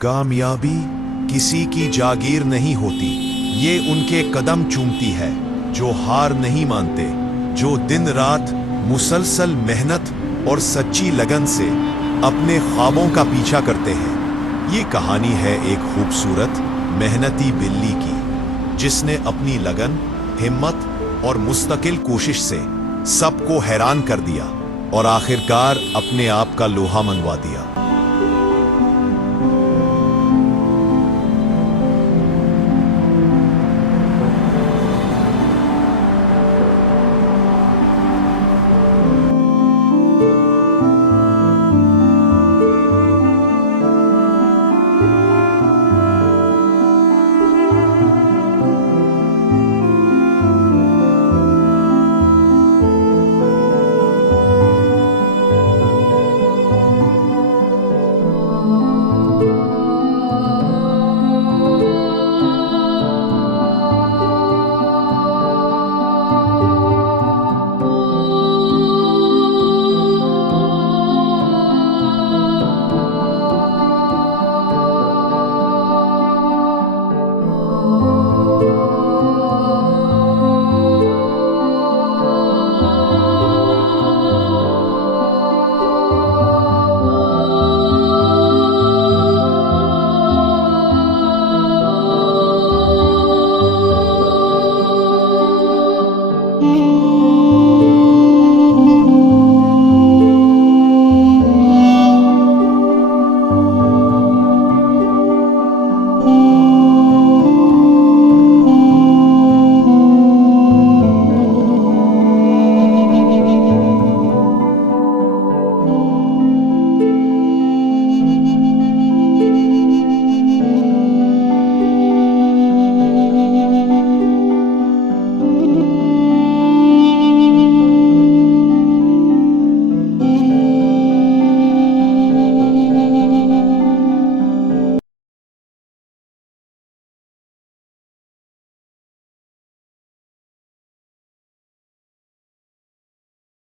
कामयाबी किसी की जागीर नहीं होती, ये उनके कदम चूमती है जो हार नहीं मानते, जो दिन रात मुसलसल मेहनत और सच्ची लगन से अपने ख्वाबों का पीछा करते हैं। ये कहानी है एक खूबसूरत मेहनती बिल्ली की, जिसने अपनी लगन, हिम्मत और मुस्तकिल कोशिश से सबको हैरान कर दिया और आखिरकार अपने आप का लोहा मनवा दिया।